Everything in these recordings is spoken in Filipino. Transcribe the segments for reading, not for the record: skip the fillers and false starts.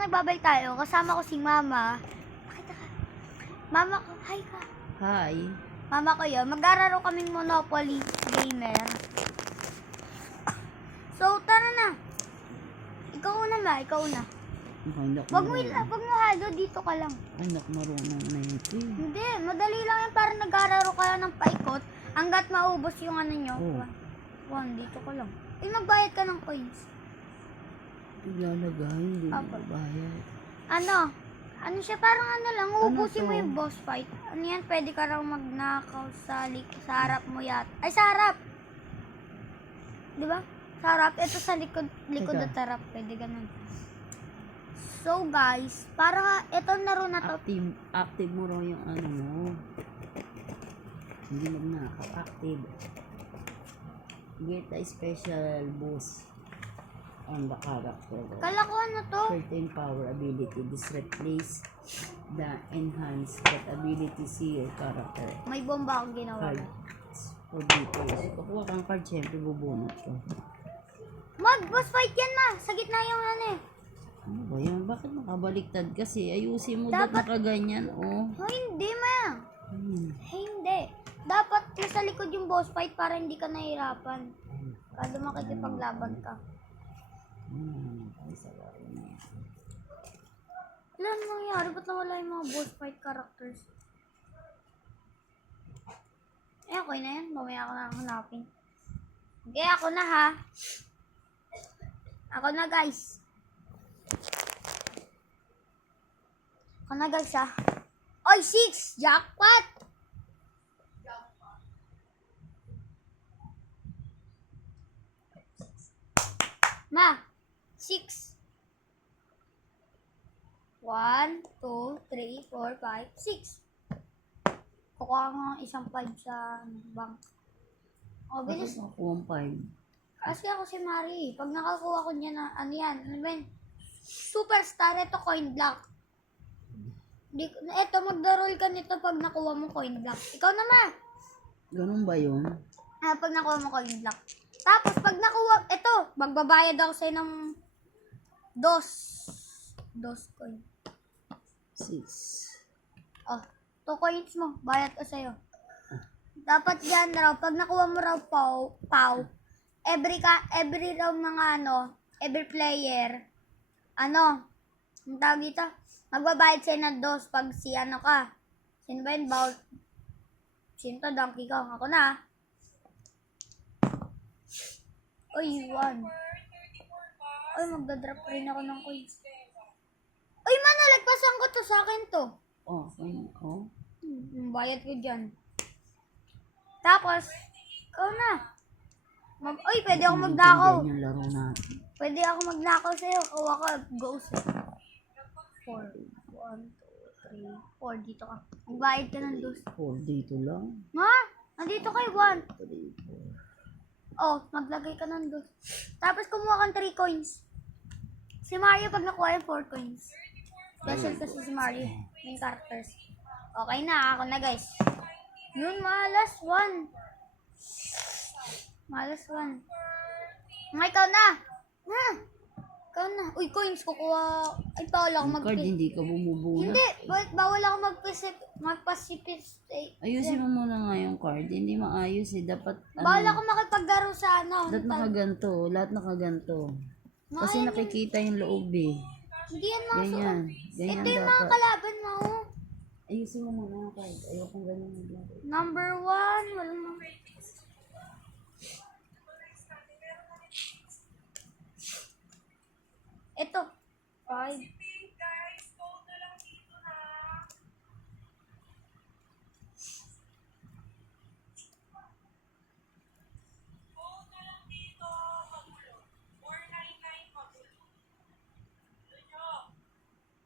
nagbabalik tayo. Kasama ko si Mama. Pakita ka. Mama ko, hi ka. Hi. Mama ko yun. Mag-araro kaming Monopoly Gamer. So, tara na. Ikaw una ba? Ikaw una. Wag mo halo, dito ka lang. Anak, marunong na ito. Hindi, madali lang yan. Para nag-araro kayo ng paikot. Hanggat maubos yung ano nyo. Oh. One, dito ka lang. Magbayad ka ng coins. Ilalagay, hindi Apo. bayad. Ano siya, parang ano lang, uubusin mo to? yung boss fight. Ano yan, pwede ka raw magnakaw sa harap mo yat. Ay, sa harap! Di ba? Sa harap, ito sa likod Teka. at harap, pwede ganun. So guys, para ito laro na to. Active mo raw yung ano mo. Hindi magnakaw. Active. Get a special boost on the character. Kala ko ano to? Certain power ability. This replace the enhanced that ability see your character. May bomba akong ginawa. Cards for details. Kukuha kang card, syempre bubunot ko. Boss fight yan na! Sa gitna yung ano eh. Ano ba yan? Bakit nakabaliktad kasi? Ayusin mo Dapat- nakaganyan, oh. Oh, hindi ma. Hindi. Dapat sa likod yung boss fight para hindi ka nahirapan. Kada makikipaglaban ka. Ay, sarap niya. Alam mo nangyari, ba't nawala yung mga boss fight characters? Okay na yan. Mamaya ako na hanapin. Okay, ako na ha. Ako na guys. Ako na guys ha. Oy, 6! Jackpot! Ma, 6. 1, 2, 3, 4, 5, 6. Kukuha ko ng isang 5 sa bank. O, bilis. Bakit nakuha ang 5? Kasi ako si Mari. Pag nakakuha ko niya na, ano yan? Ano ba yun? Superstar, ito coin block. Ito, magdarol ka nito pag nakuha mo coin block. Ikaw naman. Ganun ba yun? Pag nakuha mo coin block. Tapos, pag nakuha, ito, magbabayad ako sa'yo ng dos coin. 6. Oh, 2 coins mo, bayad ko sa'yo. Dapat yan raw, pag nakuha mo raw pau, every round ng every player, ang tawag dito, magbabayad sa'yo ng 2 pag si ka. Sino ba yun? Sino to? Donkey Kong. Ako na. Uy, 1. Uy, magdadrop rin ako ng coins. Uy, nalagpasan ko to, sa akin to. Oh, fine. Oh. Bayad ko dyan. Tapos, ikaw na. Uy, pwede ako magnakaw. Hindi yung laro natin. Pwede ako magnakaw sa'yo. Kuha ka, ghost. 4. 1, 2, 3, 4. Dito ka. Magbayad ka ng 2. 4 dito lang. Ha? Nandito kay 1. 3, 4. Oh, maglagay ka ng 2. Tapos kumuha kang 3 coins. Si Mario pag nakuha yung 4 coins. Special kasi si Mario. Main characters. Okay na, ako na guys. Yun, malas 1. Malas 1. Ikaw na. Ikaw na. Uy, coins kukuha. Ay, bawal ako Yung card, hindi ka bumubunot. Hindi, bawal ako magpasipis. Ayusin mo muna nga yung card. Hindi maayos eh. Dapat, Bawal ako makipaglaro sa Lahat nakaganto. Lahat nakaganto. Kasi nakikita yung loob eh. Hindi yan mga Ganyan. Ito Ganyan yung mga dapat. kalaban mo. Ayusin mo muna yung card. Ayokong ganyan maglaro. Number 1. Wala mo. Ito. 5.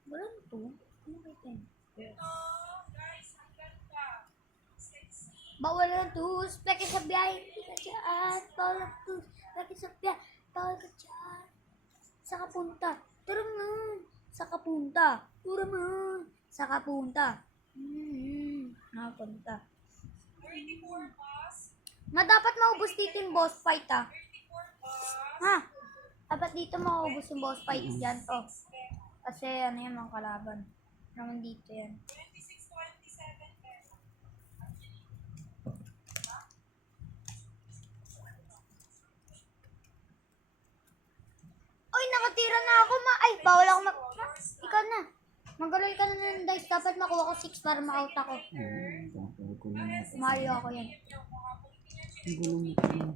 Wala to. Ano ba ito? Bawal na tus, peke sa biyahe, hindi ka dyan. Bawal na tus, peke sa biyahe, bawal ka dyan. Sa kapunta, tara mo. Sa kapunta, tara mo. Sa kapunta. Nakapunta. Dapat maubos dito yung boss fight Ha? Dapat dito maubos yung boss fight dyan. Oh. Kasi ano yung mga kalaban. Naman dito yan. Oy, nakatira na ako Ay, bawal ako ikaw na. Mag-roll ka na ng dice. Dapat makuha ko 6 para ma-out ako. Tapos ko na natin. Mario ako yan. Ang gulo mo pa na.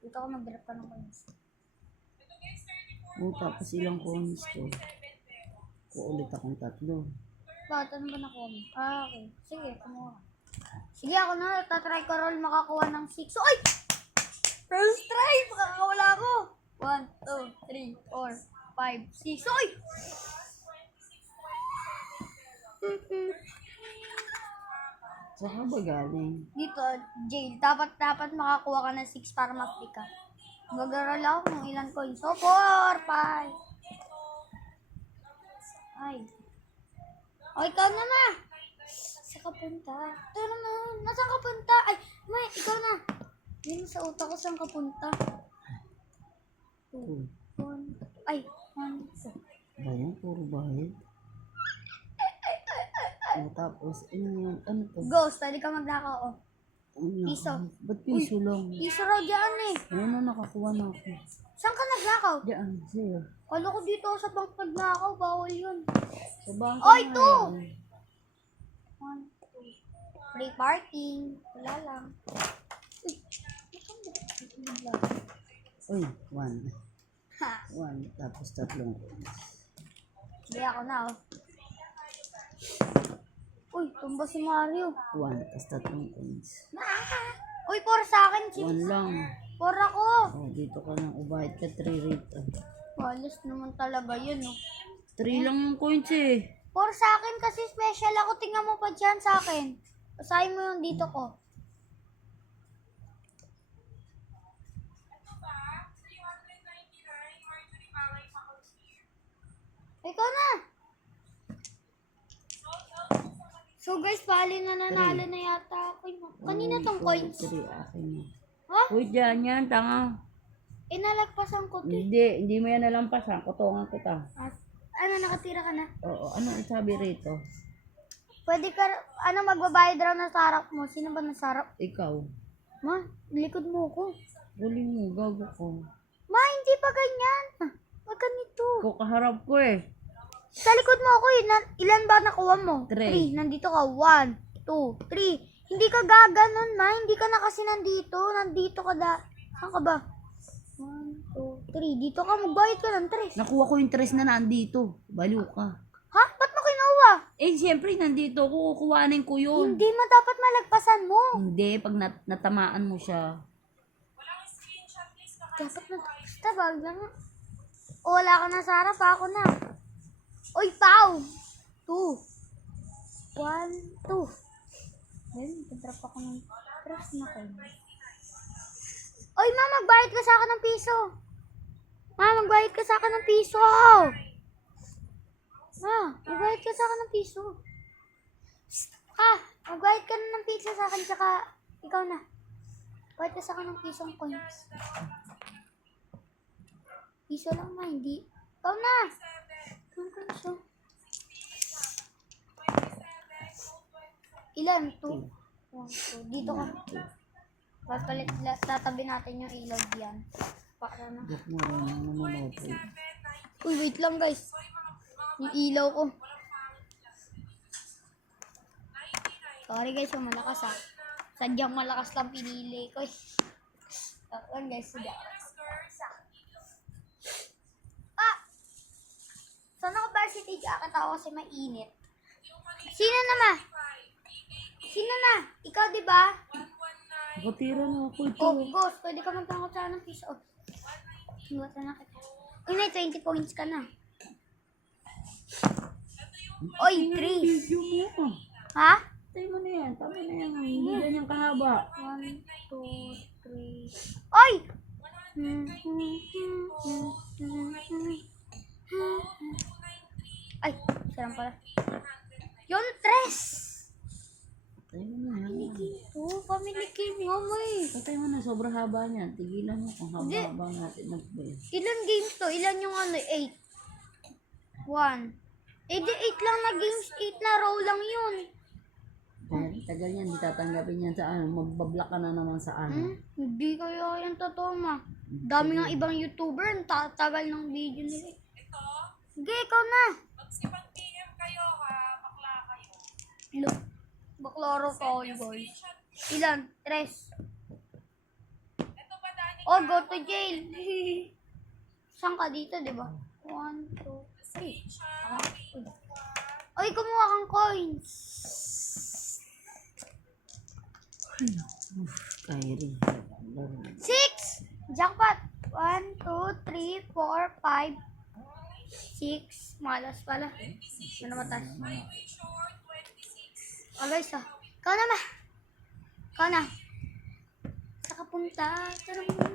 Dito ako mag-drop ka ng coins. Tapos ilang coins to. Ulit akong 3. Bakit ano ba nakuha mo? Okay. Sige, kumuha. Sige, ako na. Tatry ko roll makakuha ng 6. Ay! First try! Makakawala ako. 1, 2, 3, 4, 5, 6. Ay! Saan ba galing? Dito, jail. Dapat makakuha ka ng 6 para ma-free ka. Mag-roll ako ng ilan coins. So, 4, 5. Ay. O, ikaw na na. Saan ka punta? Ito naman. Nasaan ka punta? Ay, may, ikaw na. Hindi mo sa utak ko saan ka punta. 2, 1, ay, 1, 2. Bayan, puro bayad. Tapos, ano to? Ghost, pwede ka magnakaw. Oh. Piso. Ba't piso lang? Piso raw dyan eh. Ano na, nakakuha na ako. Saan ka nagnakaw? Diyan, sa'yo. Kala ko dito sa bank nagnakaw. Bawal yun. Sa bangka Oy, na 2! yan. 1, 2. Free parking. Wala lang. Uy, 1. Ha. 1, tapos 3 coins. Hindi ako na oh. Uy, tumba si Mario. 1, tapos 3 coins. Uy, 4 sa akin. 1 lang. 4 ako. Dito ka na. Ubahit ka 3 rate. Walis naman talaga yun oh. 3 lang yung coins eh. 4 sa akin kasi special ako. Tingnan mo pa dyan sa akin. Basahin mo yung dito ko. Ikaw na. So guys, bali na nanalo na yata ako. Kanina tong coins. 3, akin na. Ha? Uy, dyan yan, tanga. Nalagpasan ko to. Hindi mo yan nalampasan. Kutungan kita. Ano, nakatira ka na? Oo, ano ang sabi rito? Pwede ka, magbabayad raw na sarap mo. Sino ba nasarap? Ikaw. Ma, likod mo ko. Galing mo, gago ko. Ma, hindi pa ganyan. Wag ganito. Ikaw kaharap ko eh. Sa likod mo ako, ilan ba nakuha mo? 3. Nandito ka. 1, 2, 3. Hindi ka gaganon, ma. Hindi ka na kasi nandito. Nandito ka Saan ka ba? 1, 2, 3. Dito ka. Magbayad ka ng 3. Nakuha ko yung 3 na nandito. Baliw ka. Ha? Ba't mo kinuha? Siyempre, nandito ko. Kukuhanin ko yun. Hindi mo dapat malagpasan mo. Hindi, pag natamaan mo siya. Dapat basta ba? Gano'n. O, wala ka na, Sarah. Pa ako na. Uy, Pau! 2. 1, 2. Then, drop ako ng press na ko. Uy, ma, magbayad ka sa akin ng piso. Ma, magbayad ka sa akin ng piso. Ma, magbayad ka sa akin ng piso. Magbayad ka na ng pizza sa akin, tsaka ikaw na. Bayad ka sa akin ng pisong coins. Piso lang, ma, hindi. Ikaw na. Ilan? 2? 1, 2. Dito ka. Papalit, tatabi natin yung ilaw diyan. Para na. Dok mo rin naman ako. Uy, wait lang guys. Yung ilaw ko. Sorry guys, yung malakas ha. Sadyang malakas lang pinili ko. Tapos guys, sige. Sana ko varsity jacket ako kasi mainit. Sino na ma? Sino na? Ikaw di ba? Nakatira na ako ito. Oh, Ghost, pwede ka magtangkot sa ng piso. Iwata na kita. Uy, may 20 points ka na. Oy, 3. Video mo. Ha? Tayo mo na yan. Tama na yan. Hindi ganyan kahaba. 1, 2, 3. Oy! Ay, sarang pala. Yung 3. Tayo mo na yan. Oh, family game nga mo eh. Patay mo na. Sobrang haba niyan. Tigilan mo kung haba-haba natin nag-play. Ilan games to? Ilan yung 8? 1. Eh, di 8 lang na games. 8 na row lang yun. Tagal yan, di tatanggapin yan sa ano. Magbablock ka na naman sa ano. Hindi kaya yan totoo, ma. Dami nga ibang YouTuber. Ang tatagal ng video nila. Sige, ikaw na. Magsipag PM kayo ha, bakla kayo. Look. Baklaro ka all, guys. Ilan? 3. Ito ba Dani? Oh, go to jail. Saan ka dito, di ba? 1, 2, 3. Ay, kumuha kang coins. Kyrie. 6! Jackpot! 1, 2, 3, 4, 5, 6. Malas pala. Ano matas? Highway short, 26. Oh, guys, ikaw na ma. Ikaw na. Saka punta, tarungan.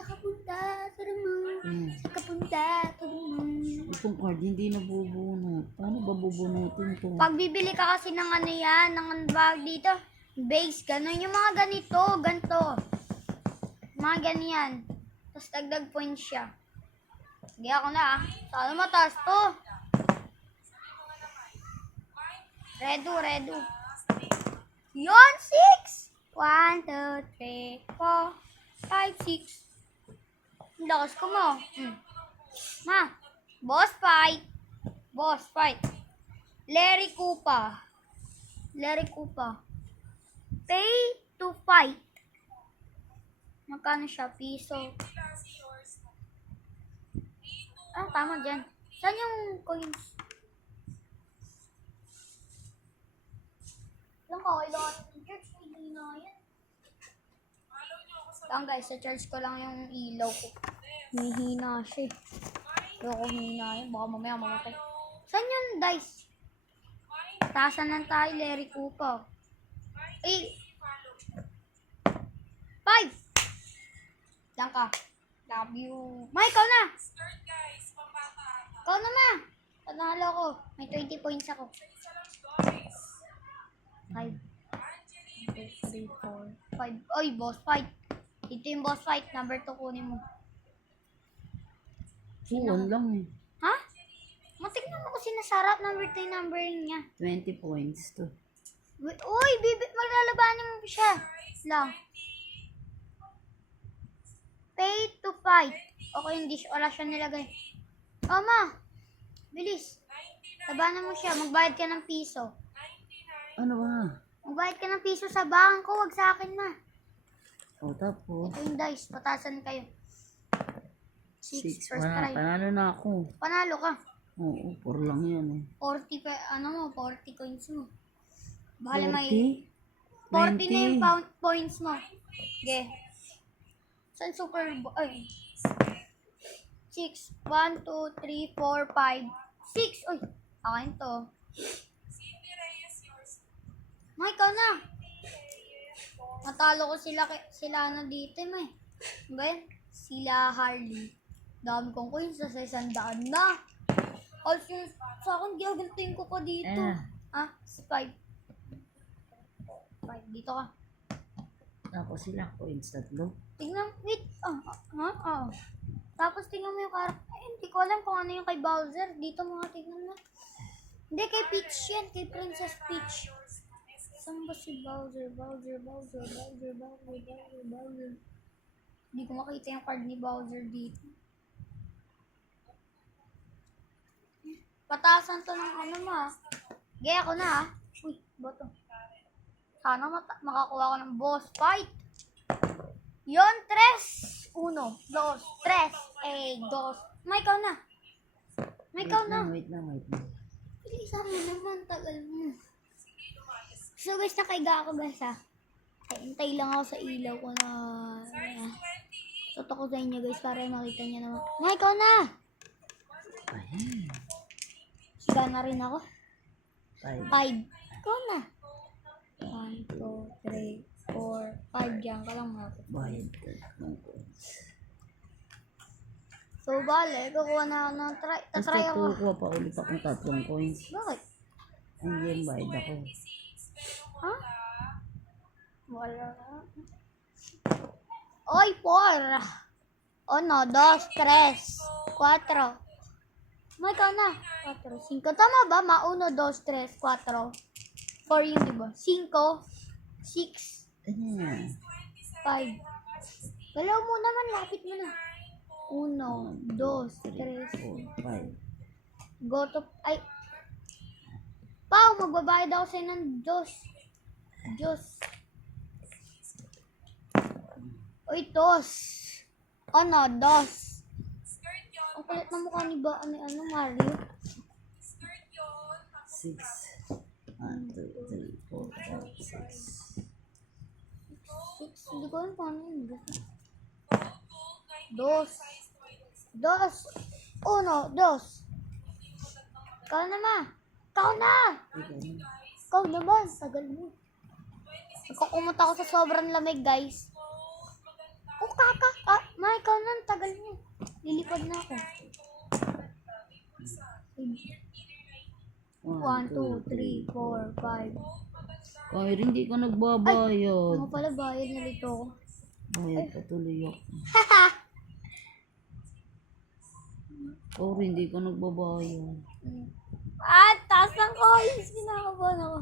Saka punta, tarungan. Saka punta, tarungan. Itong card hindi nabubunot. Paano ba bubunutin to? Pag bibili ka kasi ng ano yan, ng bag dito, base, gano'n. Yung mga ganito, ganito. Mga ganyan. Tapos dagdag points siya. Sige ako na Sana mataas to. Redo. Yon, 6! 1, 2, 3, 4, 5, 6. Lakas ko mo. Ma, boss fight. Larry Koopa. Pay to fight. Magkano siya? Piso. Ah, tama dyan. Saan yung coins? Lang ko, kailangan yung church. Hindi na yan. Lang guys, sa church ko lang yung ilaw ko. Hihina siya. Ayoko hina yan. Baka mamaya mamatay. Saan yung dice? Taasan lang tayo, Larry Koopa. 5! Lang ka. Love you. Ma, ikaw na! Skirt guys, pambata. Ikaw na, ma! Panalo ko. May 20 points ako. Isa lang guys. 5, Angeline, 3, 4, 5. Oy, boss fight. Ito yung boss fight. Number 2 kunin mo. 2 lang eh. Ha? Matignan mo ko sinasarap. Number 3 number niya. 20 points to. Uy, maglalabanin mo siya. Lang. Pay to fight. Okay, hindi wala siya nilagay. Oh, ma. Bilis. Labanan mo siya. Magbayad ka ng piso. Ano ba? Magbayad ka ng piso sa bangko. Wag sa akin, ma. O tapos. Ito yung dice. Patasan kayo. 6 first Wala, try. panalo na ako. Panalo ka. Oo, 4 lang yan eh. 40 pa, 40 coins mo. Bahala may 40? 40 na yung 20? points mo. Okay. Saan super, 6, 1, 2, 3, 4, 5, 6. Uy, akin to. Cindy Reyes, yours. Ma, ikaw na. Natalo ko sila na dito, may. Ba yan? Sila Harley. Dami kong coins, sa 100 na. Also, sa akin, gagantuin ko pa dito. Ah, 5. Dito ka. Tapos sila, coins 3. Tingnan, wait. Tapos tingnan mo yung hindi ko alam kung ano yung kay Bowser. Dito mga tingnan mo. Hindi, kay Peach yan. Kay Princess Peach. Saan ba si Bowser? Hindi ko makita yung card ni Bowser dito. Patasan to ng ano ma. Gaya ako na Uy, bato. Sana makakuha ko ng boss fight. Yon, 3. 1, 2, 3, 2. May ikaw na. Wait lang. Bilisan mo naman, tagal mo. So guys, nakaiga ako guys ha. Hintay lang ako sa ilaw ko na. Toto ko sa inyo guys para makita niyo naman. May ikaw na. Ayan. Higa na rin ako. 5. 5. Ikaw na. 1, 2, 3, 4, 5. Diyan ka lang mga. Bayad ka ng coins. So bale, kukuha na ako ng try. Tapos Tatry ako. kukuha pa ulit akong 3 coins. Bakit? Hindi bayad ako. Ha? Wala na. Oy, 4. 1, 2, 3, 4. May ikaw na. 4, 5. Tama ba? 1, 2, 3, 4. 4 yun, diba? 5, 6, Ayan. 5. Wala mo naman, lapit mo na. 1, 2, 3. 4, 5. Go to, ay. Pao, magbabayad ako sa'yo ng Diyos. Uy, tos. Ano, dos. Skirt yun. Ang kulit na mukha ni Mario. Skirt yun. Tapos 6. 1, 2, 3, 4, 5, 6. 6, hindi ko alam paano yun. gold, 99 Dos. size 20. Dos. 1, 2. Ikaw na, ma. Ikaw na. Ikaw naman. Tagal mo. Nagkukumot ako sa sobrang lamig, guys. Oh, ma, ikaw na. Tagal mo. Lilipad na ako. 1, 2, 3, 4, 5. Kaya rin hindi ka nagbabayad. Ano pala, bayad na dito ako. Bayad pa tuloy ako. Or hindi ka nagbabayad. Taas ng coins. Kinakabahan ako.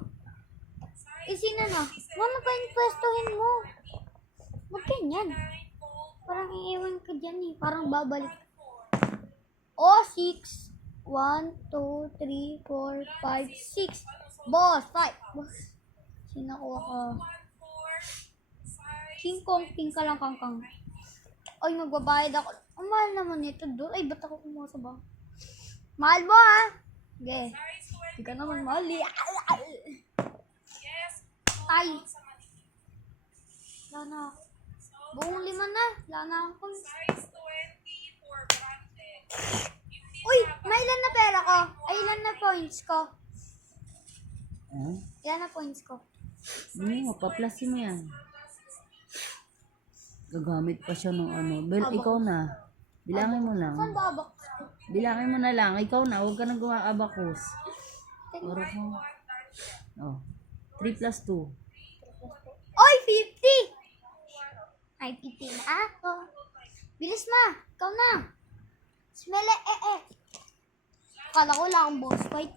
Sino na? Ano pa yung pwestuhin mo? Huwag ganyan. Parang iiwan ka dyan eh. Parang babalik. 6. 1, 2, 3, 4, 5, 6. Boss, 5. Boss. Sinakuha ka. King ka lang, kangkang. Ay, magbabayad ako. Ang mahal naman ito. Ay, ba't ako kumuha sa ba? Mahal mo ha? Okay. Hindi ka naman mahal eh. Yes. Ay. Wala na. Buong 5 na. Wala na akong Size 20 for branded. Uy, may ilan na pera ko? Ay, ilan na points ko? Ilan na points ko? Hindi mo, paplasin mo yan. Gagamit pa siya ng ano. Ikaw na. Bilangin mo lang. Saan ba abak? Bilangin mo na lang. Ikaw na. Huwag ka nang gawa abacus. Puro mo. Oh. 3 plus 2. Oy, 50! Ay, 50 na ako. Bilis ma, ikaw na. Smell Akala ko lang ang boss fight.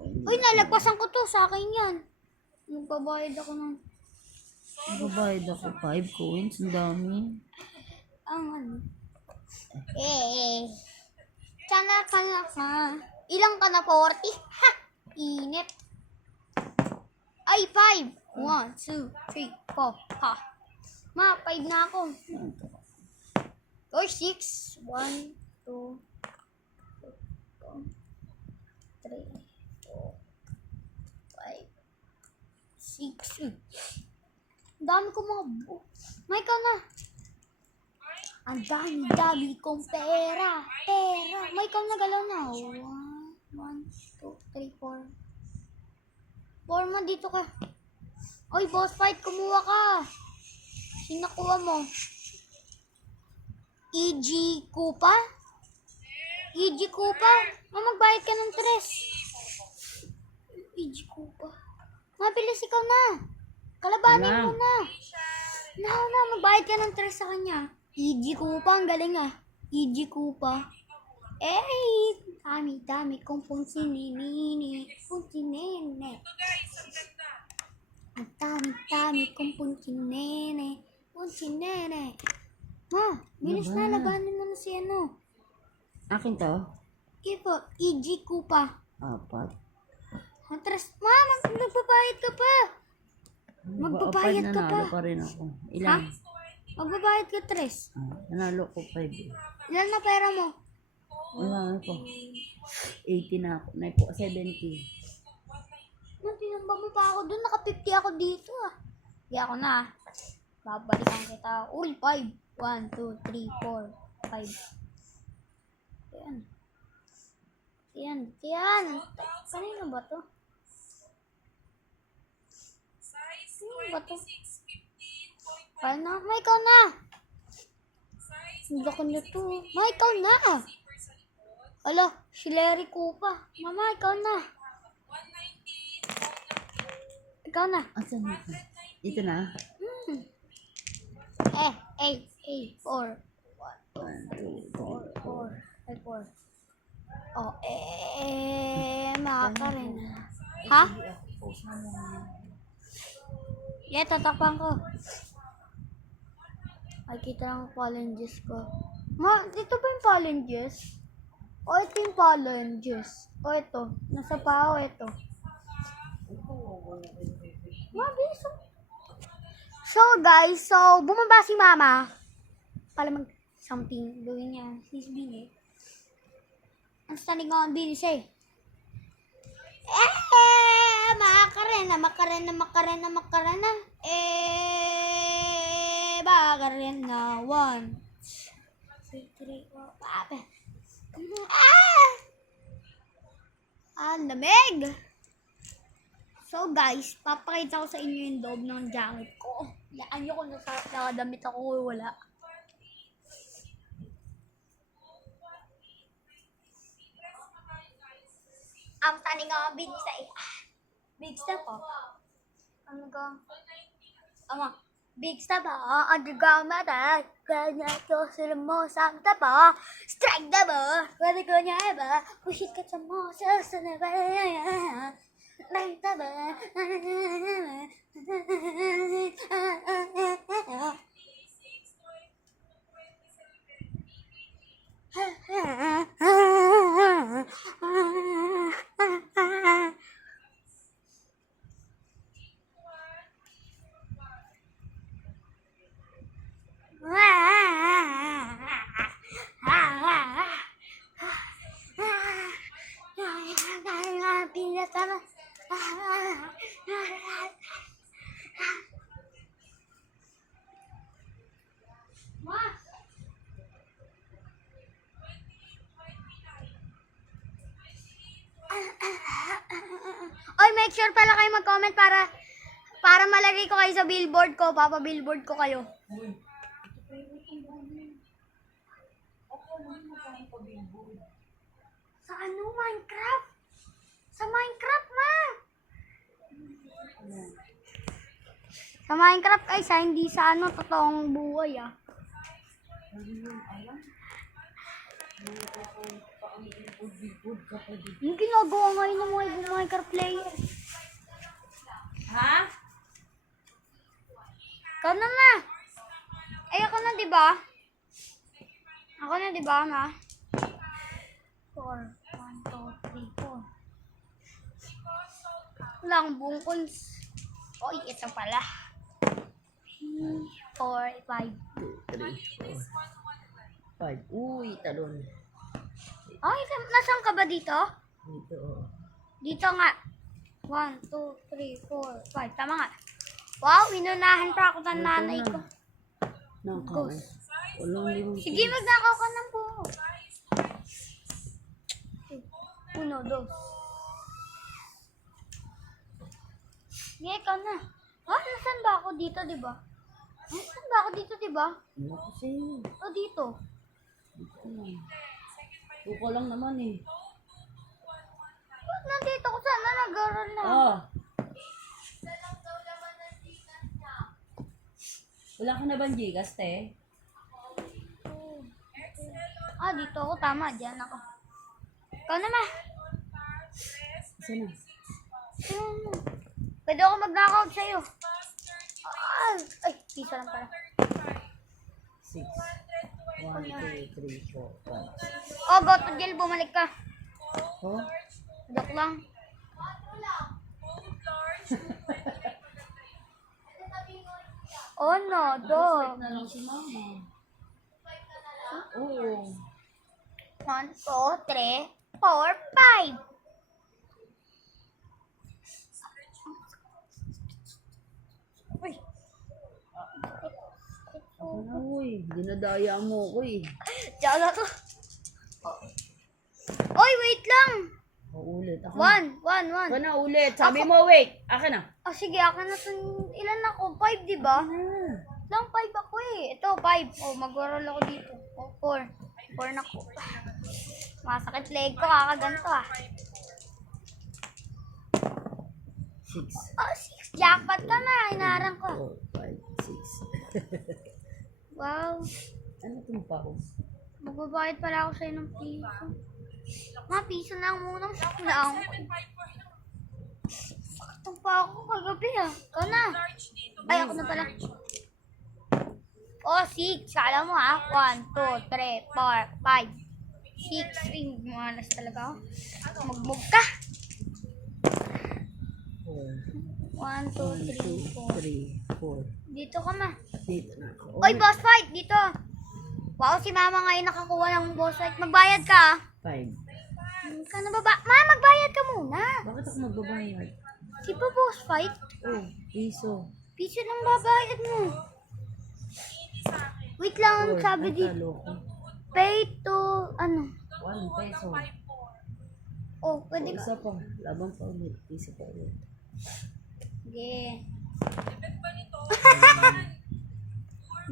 Uy, nalagpasan ko to. Sa akin yan. Magbabayad ako ng... Babayad ako 5 coins. Ang dami. Ang ano? Tsana ka na ka. Ilang ka na? 40? Ha! Init. Ay, 5. 1, 2, 3, 4. Ha. Ma, 5 na ako. Or 6. 1, 2, 3, 4, 5, 6. Ang dami ko mga Ma, ikaw na. Ang dami kong pera. Ma, ikaw na galaw na. 1, 2, 3, 4. 4 man dito ka. Oy, boss fight, kumuha ka. Sinakuha mo. EG Kupa? EG Kupa? Magbayad ka ng 3. EG Kupa. Mabilis ikaw na. Kalabanin mo na. Magbayad ka ng 3 sa kanya. EG Kupa, ang galing ah. EG Kupa. Dami kong punsinini. Punsinene. Ito guys, ang ganda. Ang dami kong punsinene. Punsinene. Ma, bilis na, labanin mo na si ano. Akin to? Ipo, EG Kupa. 4. Atras, ma, magbabayad ka pa. Magbabayad ka pa. Nanalo pa rin ako. Ilan? Magbabayad ka 3. Nanalo ko 5. Ilan na pera mo? Wala ko. 80 na ako. Na po, 70. Tinamba mo pa ako doon. Naka-50 ako dito ah. Hindi ako na. Babalikan kita. Uy, 5. 1, 2, 3, 4, 5. Yan. Kanino ba to? Size Kanino ba to? 26, 15.5. Paano? Ma, ikaw na. Size Hindi ako nito. Ma, ikaw na. zipper sa likod. Ala, si Larry Kupa. Mama, ikaw na. 119, Ikaw na. Asan na? Ito na? 4. 1, 2, 3, 4, 5, Ay, 4. Oh, makakarin. Ha? Post mo muna. Yeah, tatakpan ko. Ay, kita lang ang challenges ko. Dito ba yung challenges? O, ito yung challenges. O, ito. Nasa pa o, ito. Mabilis. So, guys, bumaba si mama. Para mag-something gawin niya. He's bini. Ang standing on bini say. Makarena. Bakarena. 1, 2, 3, 4, 5. Ang lamig. So guys, papakita ko sa inyo yung loob ng jacket ko. Yaan nyo kung nakadamit ako o wala. Ang taning nga bini sa big step po. Ano ka? Ama, big step po. Underground mata. Kanya to sila mo sa tapa. Strike na ba? Pwede ko niya ba? Push it ka sa mo sa sanaba. Nagta ba? Oy, make sure pala kayo mag-comment para malagay ko kayo sa billboard ko. Papa-billboard ko kayo. Sa ano, Minecraft? Sa Minecraft, ma! Sa Minecraft ay hindi sa ano, totoong buhay, ah. Yung ginagawa ngayon ng mga Minecraft player. Ha? Ikaw na, ma. Ay, ako na, di ba? Ako na, di ba, ma? 4. 1, 2, 3, 4. Wala akong buong cons. Oy, ito pala. 4, 5. 2, 3, 4, 5. Uy, talon. Ay, nasaan ka ba dito? Dito. Dito nga. 1, 2, 3, 4, 5. Tama nga. Wow, inunahan pa ako ng nanay ko. Nakaw. Walang limang. Sige, magnakaw ka ng buo. 1, 2. Sige, ikaw na. Nasaan ba ako dito, di ba? Nasaan ba ako dito, di ba? Ano kasi? O, dito. Dito lang. Buko lang naman eh. Ba't nandito ko sana nag-aral na? Oh. Wala ka na bang Gcash, te? Dito ako. Tama, dyan ako. Ikaw na, ma. Isa na. Pwede ako mag-knockout sa'yo. Ay, isa lang pala. 6. 1, 2, 3, 4, 5. Oh, go to jail. Bumalik ka. Oh? Joke lang. Oh, no, dog. Na lang si mama. Oo. 1, 2, 3, 4, 5. Uy. Ako na, uy. Dinadaya mo ko eh. Diyan to. Oy, wait lang. Ulit. Ako 1, 1, 1. Ako na ulit. Sabi mo, wait. Aka na. Sige, akin na ilan ako? 5, di ba? Lang 5 ako eh. Ito, 5. Oh, mag-roll ako dito. 4. 4 na ko. Masakit leg ko, kakaganto ah. 6. 6. Jackpot ka na, inarang ko. 4, 5, 6. Wow. Ano itong pao? Magbabayad pala ako sa'yo ng piso. Piso na ang munang lang. 754. Sakto pa ako kagabi Ikaw na. Large dito. Ay, ako na pala. 6. Kala mo 1, 2, 3, 4, 5, 6. Malas talaga ako. Magbog ka. 1, 2, 3, 4. 3, 4. Dito ka ma. Dito na ako. Oy, boss fight! Dito. Wow, si mama ngayon nakakuha ng boss fight. Magbayad ka 5. Ka na baba. Magbayad ka muna. Bakit ako magbabayad? Di ba boss fight? Oh, piso. Piso lang babayad mo. Wait lang, ang sabi Ay, dito. talo ko. Pay to, 1 peso. pwede ka. Isa pa. Laban pa ulit. Piso pa ulit. Sige. Depend pa nito.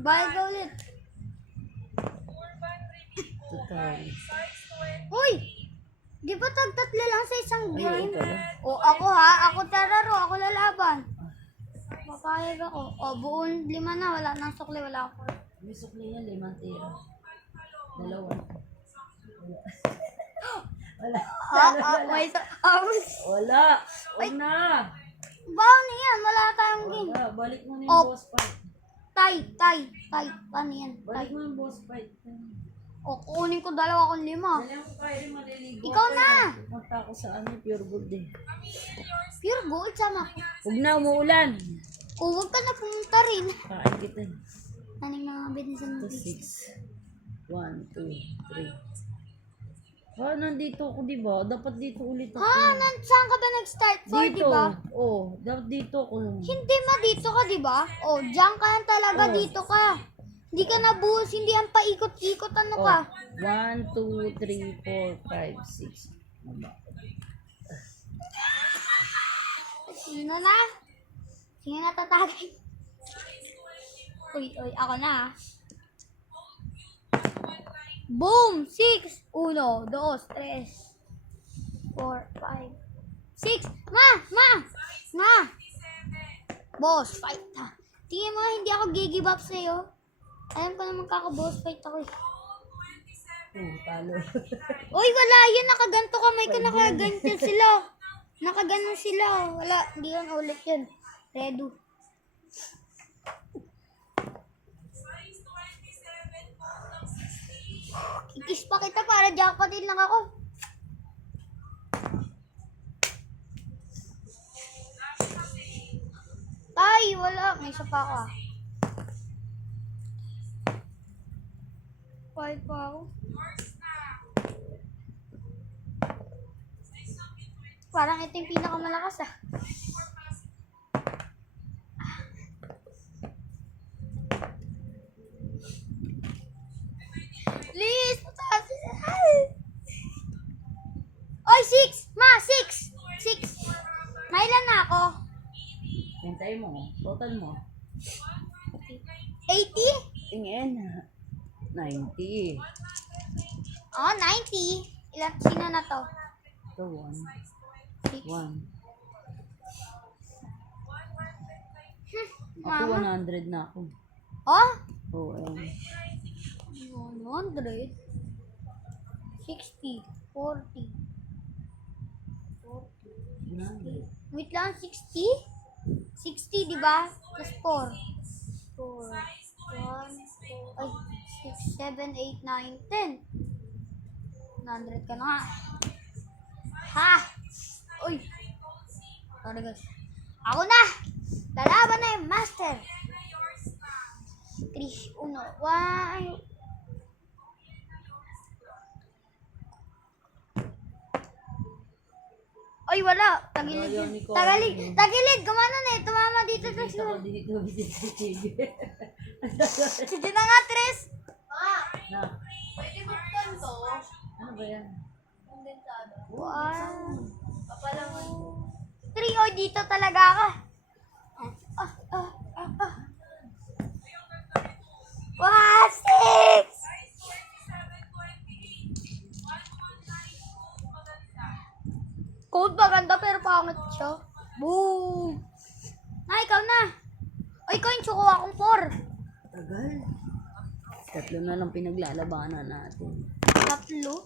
Bayad ka ulit. Urban Remedico. Total. Size Uy! Di ba tag-tatlo lang sa isang Ay, game? pala. Ako ako tararo, ako lalaban. Papayag ako. Buong 5 na, wala nang sukli, wala ako. May sukli niya, 5 tira. Dalawa. Wala. May Wala. Wala na. Baon yan, wala tayong game. Wala. Balik mo na yung Oh. boss fight. Tay. Paano yan? Balik mo yung boss fight. Kukunin ko 2 kung 5. Dali ako kayo rin maliligo. Ikaw na! Punta ako sa pure gold eh. Pure gold, sama ko. Huwag na, umuulan. Huwag ka na pumunta rin. Kain kita. Naning mga binisan mo. 6. 1, 2, 3. Nandito ako, di ba? Dapat dito ulit ako. Saan ka ba nag-start for, di Dito. ba? Dapat dito ako. Hindi dito ka, di ba? Diyan ka lang talaga, dito ka. Hindi ka nabuhos, hindi ang paikot-ikot, ka? 1, 2, 3, 4, 5, 6. Sino na? Sino na tatagay? Uy, ako na. Boom! 6! 1, 2, 3, 4, 5, 6! Ma! Boss fight ha. Tingin mo, hindi ako give up sa'yo. Alam ko naman kaka-boss fight ako eh. Talo. Uy, wala yan. Nakaganto kamay ko. Nakaganto sila. Nakaganon sila. Wala. Hindi yan ulit yun. Redo. Kikis pa kita para jackpotin lang ako. Tay, wala. May isa pa ako ah. 5 pa ako. Parang ito yung pinakamalakas ah. Liz, pataas. Oy, 6! Ma, 6! 6! Mailan na ako? Hintay mo. Total mo. 80? Tingin. 90. 90. Ilan, sino na to? Ito, 1. 6. 1. Ako Mama. 100 na ako. Oh? Oo, ayun. 100. 60. 40. 100. Wait lang, 60? 60, di ba? Plus 4. 4. 1, 6, 7, 8, 9, 10. 100 ka na nga. Ha! Uy! Sorry guys. Ako na! Lalaban na yung master! 3, 1, 1. Ay, wala. Tagilid Ayaw yun. ni Cory. Tagilid. Gumano na eh. Tumama dito. Dito ko dito. Sige. Sige na nga, Tres. Na. Pwede buktan to. Ano ba yan? Wow. 3. O, dito talaga ka. Wow, 6! Code maganda pero pangit siya. Boom! Ikaw na. O, ikaw yung choco akong 4. Tagal. Tatlo na lang pinaglalabanan natin. Tatlo.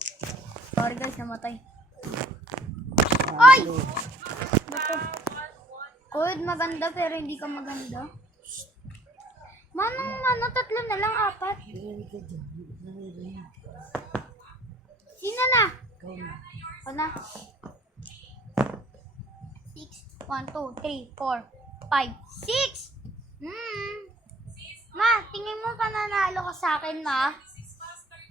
Sorry guys, namatay. Ay! Bato. Code, maganda pero hindi ka maganda. Manong ano, tatlo na lang, apat. Sino na? Ako na. 6, 1, 2, 3, 4, 5, 6! Ma, tingin mo pananalo ka sa akin, ma?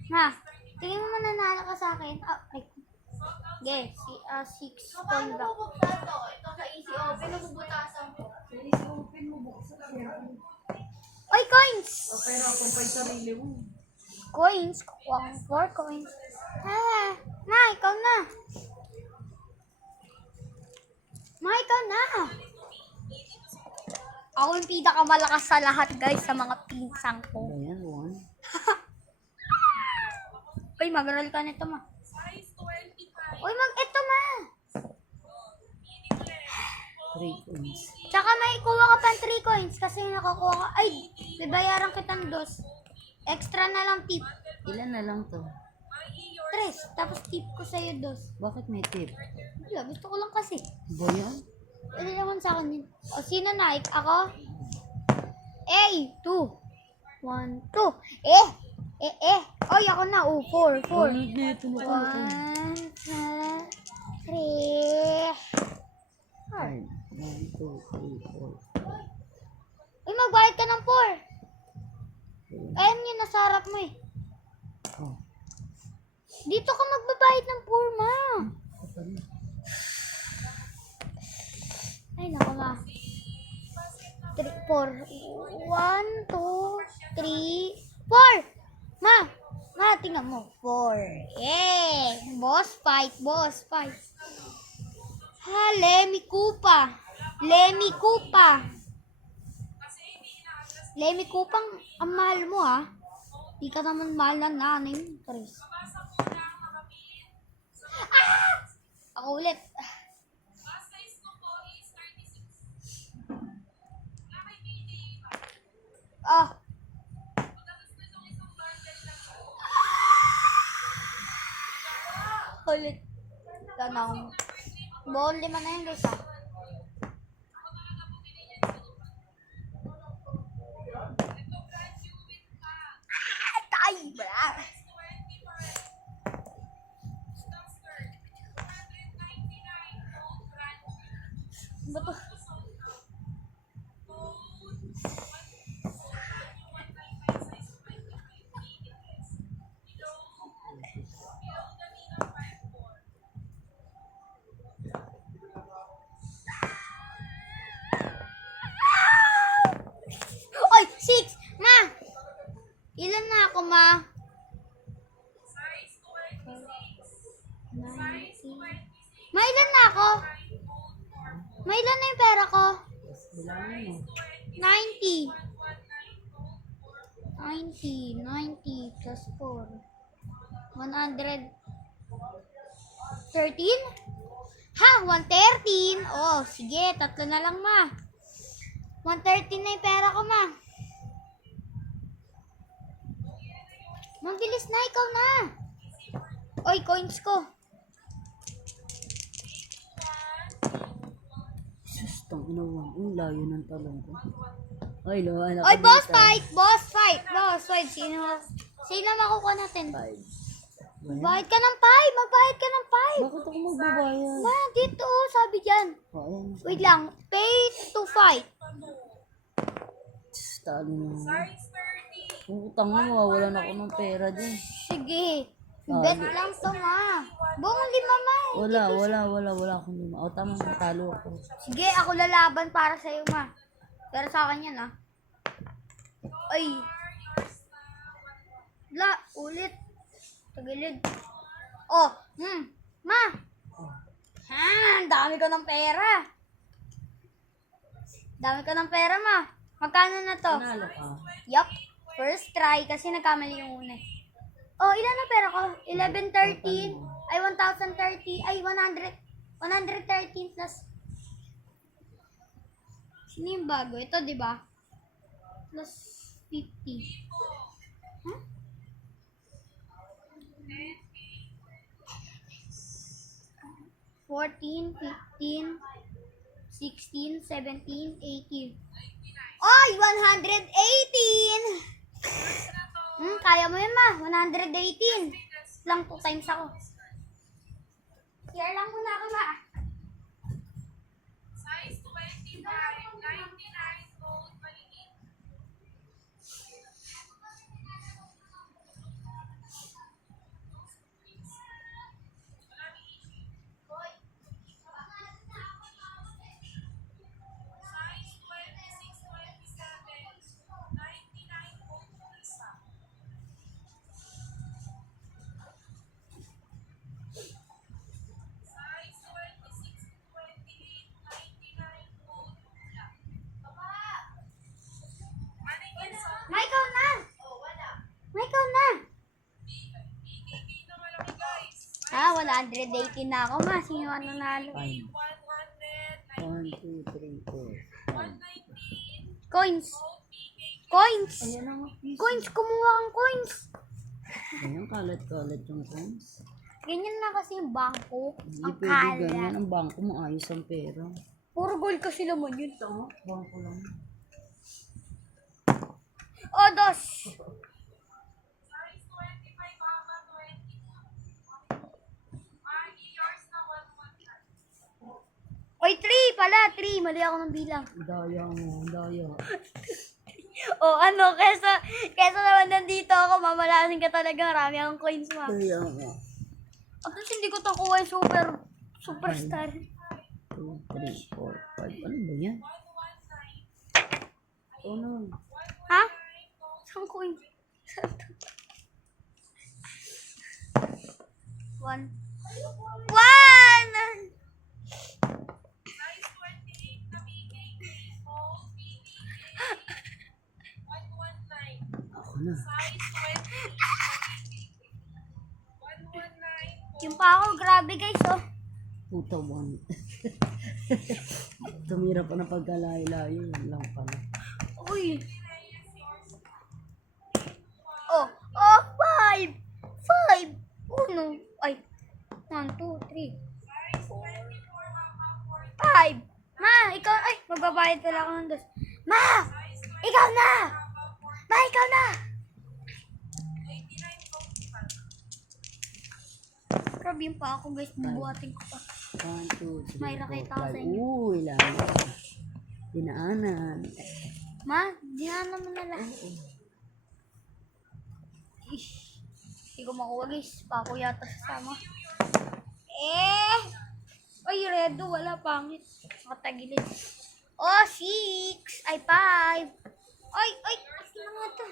Ma, tingin mo mananalo ka sa akin? Ah, ay. Okay, 6 coin ba? Ito sa easy open, nabubutasan ko. Oy, coins! Pero kung pa sarili mo. Coins? Kukuha ko 4 coins. Ma, ikaw na. Ma, ikaw na. Ako yung pinakamalakas sa lahat, guys, sa mga pinsang ko. Ayan, 1. Uy, mag-roll ka nito, ma. Size 25. Uy, ito, ma. 3 coins. Tsaka may kuha ka pang 3 coins kasi nakakuha ka. Ay, bibayaran kitang 2. Extra na lang tip. Ilan na lang to? 3. Tapos tip ko sa'yo 2. Bakit may tip? Wala, gusto ko lang kasi. Ba yan? Pwede naman sa akin yun. O, sino na? Ako? 2. 1, 2. Oy, ako na. 4. 4. Neto mo 1, 2, 3. 1, 2, 3, 4. Uy, magbayad ka ng 4. Ayun yun, nasa harap mo eh. Oh. Dito ka magbabayad ng 4, ma. Ay, naku, ma. 3, 4. 1, 2, 3, 4. Ma, tingnan mo. 4. Yay! Boss fight, boss fight. Ha, Lemmy Koopa. Lemmy Koopa. Lemmy Koopa, ang mahal mo, ha? Di ka naman mahal na nanay mo, Chris. Ah! Ako ulit. Size ko po is 36. Wala kay PD. Ah. Tapos nitong isang bundle lang po. Ulit. Tanong. Buong 5 na yun, guys, ha? Tay! Bra! Ba to? Oy! 6! Ma! Ilan na ako, ma? Size 26. 90. Ma, ilan na ako? Ma, ilan na yung pera ko? Bilangin mo. 90. 90 plus 4. 113? Ha? 113? Oh, sige. Tatlo na lang, ma. 113 na yung pera ko, ma. Mabilis na, ikaw na. Oy, coins ko. Sus, tang inawan. Ang layo ng talong ko. Ay, lo, anak Oy, boss fight! Boss fight! Boss fight! Sino makukuha natin? 5. Magbayad ka ng 5! Magbayad ka ng 5! Bakit ako magbabayad? Ma, dito, sabi dyan. Oh, ayan. Wait lang. Pay to fight. Sus, talo na. Size 30. Kung utang mo, mawawalan ako ng pera din. Sige. Bet lang to, ma. Buong 5, ma. Wala akong lima. O, tama, matalo ako. Sige, ako lalaban para sa'yo, ma. Pero sa akin yan, ah. Ay. Ulit. Tagilid. Oh, ma. Ha, ang dami ko ng pera. Dami ko ng pera, ma. Magkano na to? Panalo ka. Yup. First try kasi nagkamali yung una. Oh, ilan na pera ko? 1113. Ay, 1030. Ay, 113 plus. Sino yung bago? Ito, di ba? Plus 50. Huh? 14, 15, 16, 17, 18. Oy! 118! Kaya mo yun, ma. 118. Lang 2 times ako. Share lang muna ako, ma. Size 25, 99 gold, maliit. Size 26, 27, 99 gold po isa. Size 26, 28, 99 gold pula. Maningin sa Ma, ikaw na! Ma, ikaw na! BKK na malaki guys. Ah, 118 na ako, ma. Sino ang nanalo? 5. 100, 1, 2, 3, 4. 119, Coins! gold BKK. Coins! Ayan ang piso. Coins! Kumuha kang coins! Ayan, kalat-kalat yung coins. Ganyan na kasi yung bangko. Hindi Ang pwede ganyan. kalat. Ang bangko maayos ang pera. Puro gold kasi naman yun. Ito, bangko lang. O, dos! Size 25, baba 20. Maggie, yours na 119. Oy, 3 pala. 3. Mali ako ng bilang. Daya mo, daya. O, ano, kesa naman nandito ako, mamalasin ka talaga. Marami akong coins, ma. Daya mo. At least hindi ko takuha yung superstar. 2, 3, 4, 5. Ano ba yan? 119. Oh no. Ha? Saan coins? One. Size 28 na BKK. Gold BKK. 119. Ako na. Size 28 na BKK. 119. Yung pa ako, grabe guys, oh. Puta 1. Tumira pa na pagkalayo-layo. Yun lang pala. Uy. Oh, 5. 5. Uno. Ay. 1, 2, 3. Size 24 haba 40. 5. Ma, ikaw, ay, magbabayad pala ako ng dos. Ma! Ikaw na! Ma, ikaw na! 89 gold pa. Grabe yung pa ako guys, bubuhatin ko pa. 1, 2, 3, May 4, rakita ako sa 5. inyo. Uy, lalo. Dinaanan. Ma, di na naman na lang. Ish. Hindi ko makuha guys, pa ako yata sasama. Ay, redo, wala pangit. Nakatagilid. Oh, 6. Ay, 5. Ay, akin na nga to.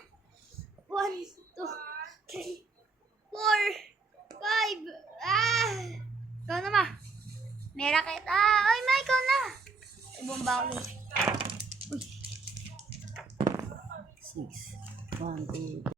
1, 2, 3, 4, 5. Ikaw na, ma. May racket. Ay, ma, ikaw na. Ibomba ako guys. 6. 1, 2,